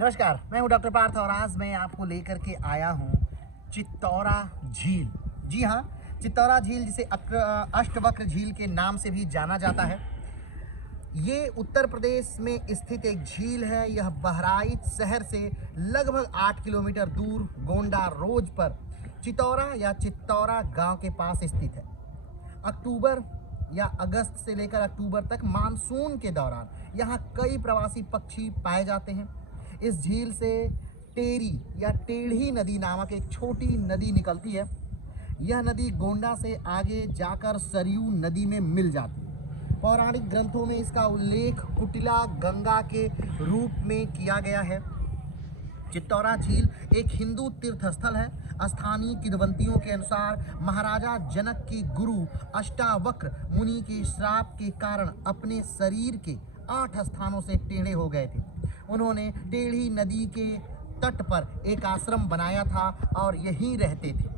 नमस्कार, मैं हूं डॉक्टर पार्थ और आज मैं आपको लेकर के आया हूं चित्तौरा झील। जी हाँ, चित्तौरा झील जिसे अष्टवक्र झील के नाम से भी जाना जाता है। ये उत्तर प्रदेश में स्थित एक झील है। यह बहराइच शहर से लगभग 8 किलोमीटर दूर गोंडा रोड पर चितौरा या चित्तौरा गांव के पास स्थित है। अक्टूबर या अगस्त से लेकर अक्टूबर तक मानसून के दौरान यहाँ कई प्रवासी पक्षी पाए जाते हैं। इस झील से टेरी या टेढ़ी नदी नामक एक छोटी नदी निकलती है। यह नदी गोंडा से आगे जाकर सरयू नदी में मिल जाती है। पौराणिक ग्रंथों में इसका उल्लेख कुटिला गंगा के रूप में किया गया है। चित्तौरा झील एक हिंदू तीर्थ स्थल है। स्थानीय किंवदंतियों के अनुसार महाराजा जनक के गुरु अष्टावक्र मुनि के श्राप के कारण अपने शरीर के 8 स्थानों से टेढ़े हो गए थे। उन्होंने टेढ़ी नदी के तट पर एक आश्रम बनाया था और यहीं रहते थे।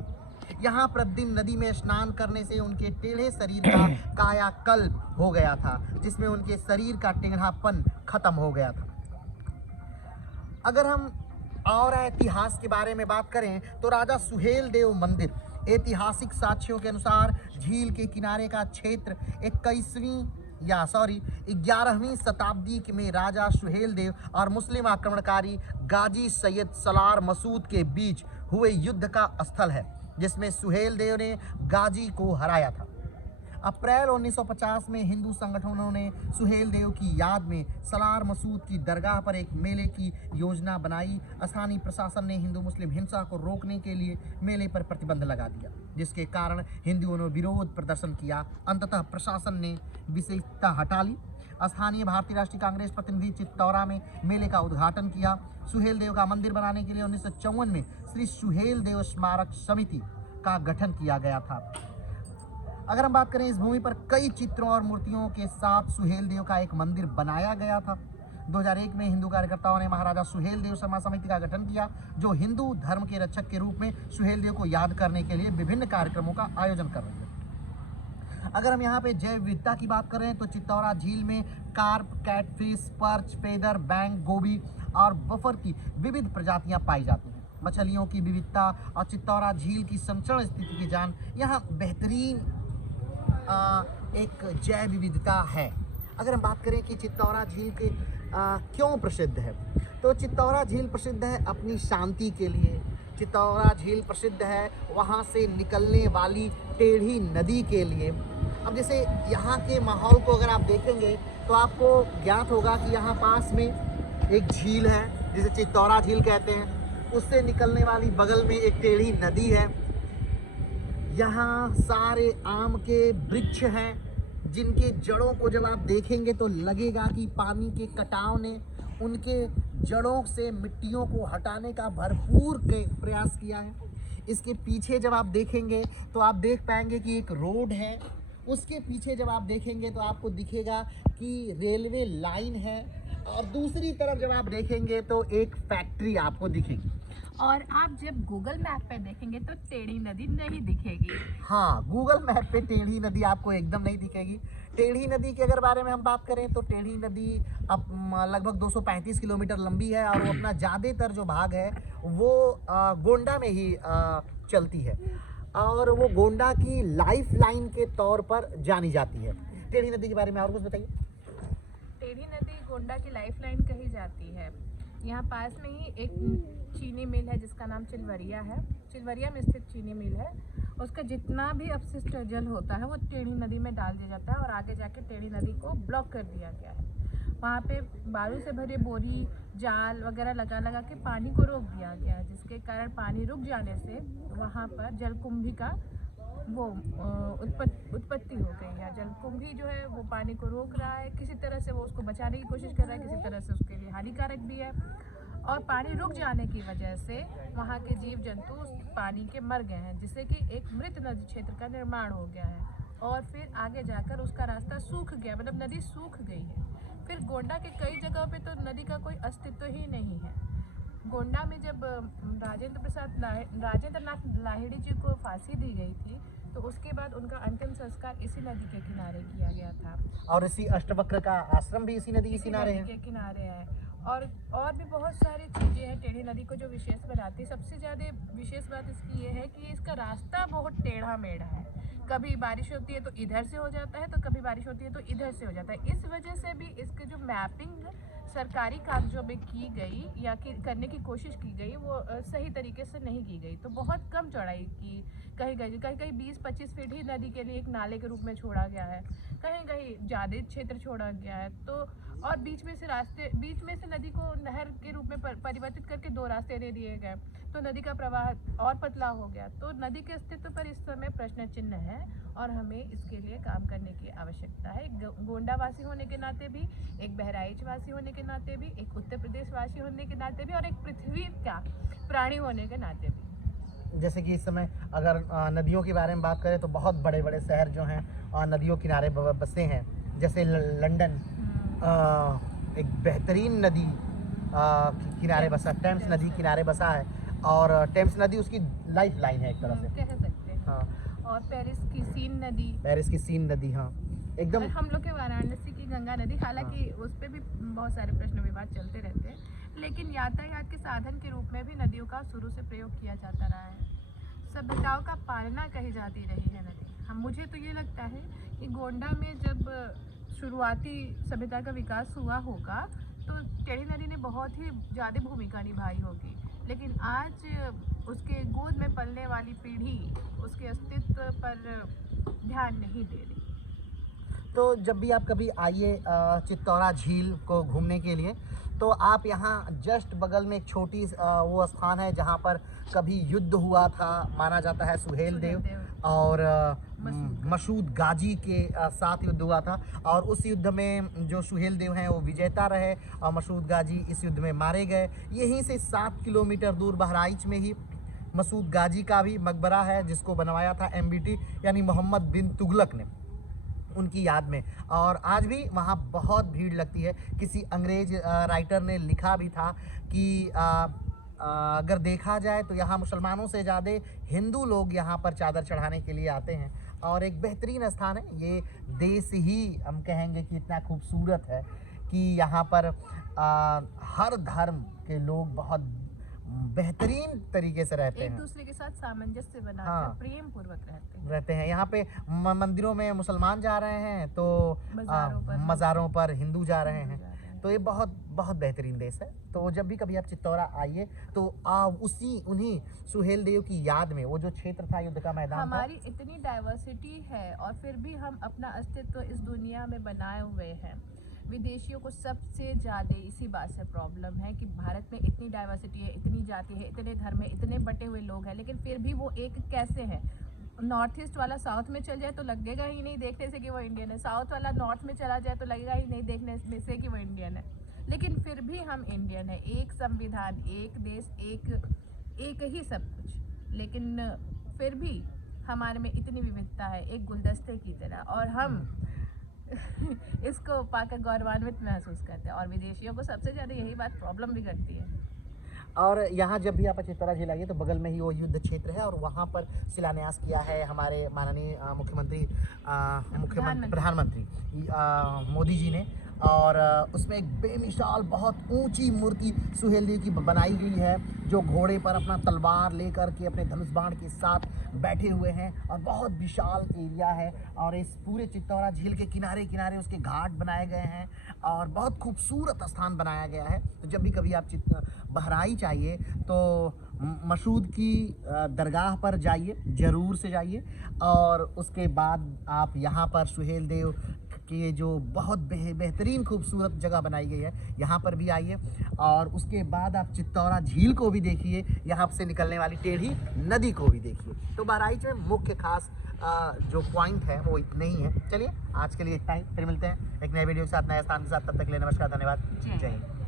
यहाँ प्रतिदिन नदी में स्नान करने से उनके टेढ़े शरीर का कायाकल्प हो गया था, जिसमें उनके शरीर का टेढ़ापन खत्म हो गया था। अगर हम और इतिहास के बारे में बात करें तो राजा सुहेल देव मंदिर, ऐतिहासिक साक्ष्यों के अनुसार झील के किनारे का क्षेत्र 11वीं शताब्दी में राजा सुहेल देव और मुस्लिम आक्रमणकारी गाजी सैयद सलार मसूद के बीच हुए युद्ध का स्थल है, जिसमें सुहेल देव ने गाजी को हराया था। अप्रैल 1950 में हिंदू संगठनों ने सुहेल देव की याद में सलार मसूद की दरगाह पर एक मेले की योजना बनाई। स्थानीय प्रशासन ने हिंदू मुस्लिम हिंसा को रोकने के लिए मेले पर प्रतिबंध लगा दिया, जिसके कारण हिंदुओं ने विरोध प्रदर्शन किया। अंततः प्रशासन ने विशेषता हटा ली। स्थानीय भारतीय राष्ट्रीय कांग्रेस प्रतिनिधि चित्तौरा में मेले का उद्घाटन किया। सुहेल देव का मंदिर बनाने के लिए 1954 में श्री सुहेल देव स्मारक समिति का गठन किया गया था। अगर हम बात करें, इस भूमि पर कई चित्रों और मूर्तियों के साथ सुहेल देव का एक मंदिर बनाया गया था। 2001 में हिंदू कार्यकर्ताओं ने महाराजा सुहेल देव स्मारक समिति का गठन किया, जो हिंदू धर्म के रक्षक के रूप में सुहेल देव को याद करने के लिए विभिन्न कार्यक्रमों का आयोजन कर रही है। अगर हम यहाँ पे जैव विविधता की बात करें तो चित्तौरा झील में carp, catfish, perch, feather, bank, गोभी और बफर की विविध प्रजातियाँ पाई जाती हैं। मछलियों की विविधता और चित्तौरा झील की संचरण स्थिति की जान यहाँ बेहतरीन एक जैव विविधता है। अगर हम बात करें कि चित्तौरा झील के क्यों प्रसिद्ध है, तो चित्तौरा झील प्रसिद्ध है अपनी शांति के लिए। चित्तौरा झील प्रसिद्ध है वहाँ से निकलने वाली टेढ़ी नदी के लिए। अब जैसे यहाँ के माहौल को अगर आप देखेंगे तो आपको ज्ञात होगा कि यहाँ पास में एक झील है जिसे चित्तौरा झील कहते हैं। उससे निकलने वाली बगल में एक टेढ़ी नदी है। यहाँ सारे आम के वृक्ष हैं, जिनके जड़ों को जब आप देखेंगे तो लगेगा कि पानी के कटाव ने उनके जड़ों से मिट्टियों को हटाने का भरपूर प्रयास किया है। इसके पीछे जब आप देखेंगे तो आप देख पाएंगे कि एक रोड है। उसके पीछे जब आप देखेंगे तो आपको दिखेगा कि रेलवे लाइन है, और दूसरी तरफ जब आप देखेंगे तो एक फैक्ट्री आपको दिखेगी। और आप जब गूगल मैप पे देखेंगे तो टेढ़ी नदी नहीं दिखेगी। हाँ, गूगल मैप पे टेढ़ी नदी आपको एकदम नहीं दिखेगी। टेढ़ी नदी के अगर बारे में हम बात करें तो टेढ़ी नदी अब लगभग 235 किलोमीटर लंबी है, और वो अपना ज़्यादातर जो भाग है वो गोंडा में ही चलती है, और वो गोंडा की लाइफ लाइन के तौर पर जानी जाती है। टेढ़ी नदी के बारे में और कुछ बताइए। टेढ़ी नदी गोंडा की लाइफ लाइन कही जाती है। यहाँ पास में ही एक चीनी मिल है जिसका नाम चिलवरिया है। चिलवरिया में स्थित चीनी मिल है। उसका जितना भी अपशिष्ट जल होता है वो टेढ़ी नदी में डाल दिया जाता है, और आगे जाके टेढ़ी नदी को ब्लॉक कर दिया गया है। वहाँ पे बालू से भरे बोरी, जाल वगैरह लगा लगा के पानी को रोक दिया गया है, जिसके कारण पानी रुक जाने से वहाँ पर जलकुंभी का वो उत्पत्ति हो गई है। जलकुंभी जो है वो पानी को रोक रहा है, किसी तरह से वो उसको बचाने की कोशिश कर रहा है, किसी तरह से उसके लिए हानिकारक भी है। और पानी रुक जाने की वजह से वहाँ के जीव जंतु उस पानी के मर गए हैं, जिससे कि एक मृत नदी क्षेत्र का निर्माण हो गया है। और फिर आगे जाकर उसका रास्ता सूख गया, मतलब नदी सूख गई है। फिर गोंडा के कई जगहों पे तो नदी का कोई अस्तित्व ही नहीं है। गोंडा में जब राजेंद्र नाथ लाहिड़ी जी को फांसी दी गई थी, तो उसके बाद उनका अंतिम संस्कार इसी नदी के किनारे किया गया था। और इसी अष्टवक्र का आश्रम भी इसी नदी के किनारे है। के किनारे है। और भी बहुत सारी चीज़ें हैं टेढ़ी नदी को जो विशेष बनाती है। सबसे ज़्यादा विशेष बात इसकी ये है कि इसका रास्ता बहुत टेढ़ा मेढ़ा है। कभी बारिश होती है तो इधर से हो जाता है, तो कभी बारिश होती है तो इधर से हो जाता है। इस वजह से भी इसके जो मैपिंग सरकारी कागजों में की गई या कि करने की कोशिश की गई वो सही तरीके से नहीं की गई। तो बहुत कम चौड़ाई की कहीं कहीं 20-25 फीट ही नदी के लिए एक नाले के रूप में छोड़ा गया है, कहीं कहीं ज़्यादा क्षेत्र छोड़ा गया है। तो और बीच में से नदी को नहर के रूप में परिवर्तित करके 2 रास्ते दे दिए गए, तो नदी का प्रवाह और पतला हो गया। तो नदी के अस्तित्व पर इस समय प्रश्न चिन्ह है और हमें इसके लिए काम करने की आवश्यकता है। गोंडा वासी होने के नाते भी, एक बहराइच वासी होने के नाते भी, एक उत्तर प्रदेश वासी होने के नाते भी और एक पृथ्वी का प्राणी होने के नाते भी। जैसे कि इस समय अगर नदियों के बारे में बात करें तो बहुत बड़े बड़े शहर जो हैं नदियों किनारे बसे हैं। जैसे लंदन एक बेहतरीन नदी किनारे बसा, टेम्स नदी किनारे बसा है और टेम्स नदी उसकी लाइफ लाइन है एक तरह से कह सकते हैं। हाँ। और पेरिस की सीन नदी, हाँ एकदम। और हम लोग के वाराणसी की गंगा नदी, हालांकि उस पर भी बहुत सारे प्रश्न विवाद चलते रहते हैं, लेकिन यातायात के साधन के रूप में भी नदियों का शुरू से प्रयोग किया जाता रहा है। सभ्यताओं का पालना कही जाती रही है नदी। मुझे तो ये लगता है कि गोंडा में जब शुरुआती सभ्यता का विकास हुआ होगा तो टेढ़ी नदी ने बहुत ही ज़्यादा भूमिका निभाई होगी, लेकिन आज उसके गोद में पलने वाली पीढ़ी उसके अस्तित्व पर ध्यान नहीं दे रही। तो जब भी आप कभी आइए चित्तौरा झील को घूमने के लिए, तो आप यहाँ जस्ट बगल में एक छोटी वो स्थान है जहाँ पर कभी युद्ध हुआ था, माना जाता है सुहेल देव और मसूद गाजी के साथ युद्ध हुआ था और उस युद्ध में जो सुहेल देव हैं वो विजेता रहे और मसूद गाजी इस युद्ध में मारे गए। यहीं से 7 किलोमीटर दूर बहराइच में ही मसूद गाजी का भी मकबरा है जिसको बनवाया था MBT यानी मोहम्मद बिन तुगलक ने, उनकी याद में। और आज भी वहाँ बहुत भीड़ लगती है। किसी अंग्रेज राइटर ने लिखा भी था कि अगर देखा जाए तो यहाँ मुसलमानों से ज़्यादा हिंदू लोग यहाँ पर चादर चढ़ाने के लिए आते हैं और एक बेहतरीन स्थान है। ये देश ही हम कहेंगे कि इतना खूबसूरत है कि यहाँ पर हर धर्म के लोग बहुत बेहतरीन तरीके से रहते हैं, एक दूसरे के साथ सामंजस्य बनाकर हाँ, प्रेम पूर्वक रहते हैं। यहाँ पे मंदिरों में मुसलमान जा रहे हैं तो मज़ारों पर हिंदू जा रहे हैं। तो ये बहुत बहुत बेहतरीन देश है। तो जब भी कभी आप चित्तौरा आइए तो उन्हीं सुहेल देव की याद में वो जो क्षेत्र था युद्ध का मैदान हमारी इतनी डाइवर्सिटी है और फिर भी हम अपना अस्तित्व इस दुनिया में बनाए हुए हैं। विदेशियों को सबसे ज़्यादा इसी बात से प्रॉब्लम है कि भारत में इतनी डाइवर्सिटी है, इतनी जाति है, इतने धर्म है, इतने बटे हुए लोग हैं, लेकिन फिर भी वो एक कैसे हैं। नॉर्थ ईस्ट वाला साउथ में चल जाए तो लगेगा ही नहीं देखने से कि वो इंडियन है, साउथ वाला नॉर्थ में चला जाए तो लगेगा ही नहीं देखने से कि वो इंडियन है, लेकिन फिर भी हम इंडियन है। एक संविधान, एक देश, एक ही सब कुछ, लेकिन फिर भी हमारे में इतनी विविधता है एक गुलदस्ते की तरह, और हम इसको पाकर गौरवान्वित महसूस करते हैं। और विदेशियों को सबसे ज़्यादा यही बात प्रॉब्लम भी करती है। और यहाँ जब भी आप चित्तौरा झील आइए तो बगल में ही वो युद्ध क्षेत्र है और वहाँ पर शिलान्यास किया है हमारे माननीय प्रधानमंत्री मोदी जी ने। और उसमें एक बेमिसाल बहुत ऊंची मूर्ति सुहेल देव की बनाई गई है जो घोड़े पर अपना तलवार लेकर के अपने धनुष बाण के साथ बैठे हुए हैं और बहुत विशाल एरिया है। और इस पूरे चित्तौरा झील के किनारे किनारे उसके घाट बनाए गए हैं और बहुत खूबसूरत स्थान बनाया गया है। तो जब भी कभी आप बहराइच आइए तो मसूद की दरगाह पर जाइए, ज़रूर से जाइए। और उसके बाद आप यहाँ पर सुहेल देव कि जो बहुत बेहतरीन खूबसूरत जगह बनाई गई है यहाँ पर भी आइए। और उसके बाद आप चित्तौरा झील को भी देखिए, यहाँ से निकलने वाली टेढ़ी नदी को भी देखिए। तो बहराइच में मुख्य खास जो पॉइंट है वो इतने ही है। चलिए आज के लिए इतना ही, फिर मिलते हैं एक नए वीडियो के साथ, नए स्थान के साथ। तब तक के लिए नमस्कार, धन्यवाद, जय हिंद।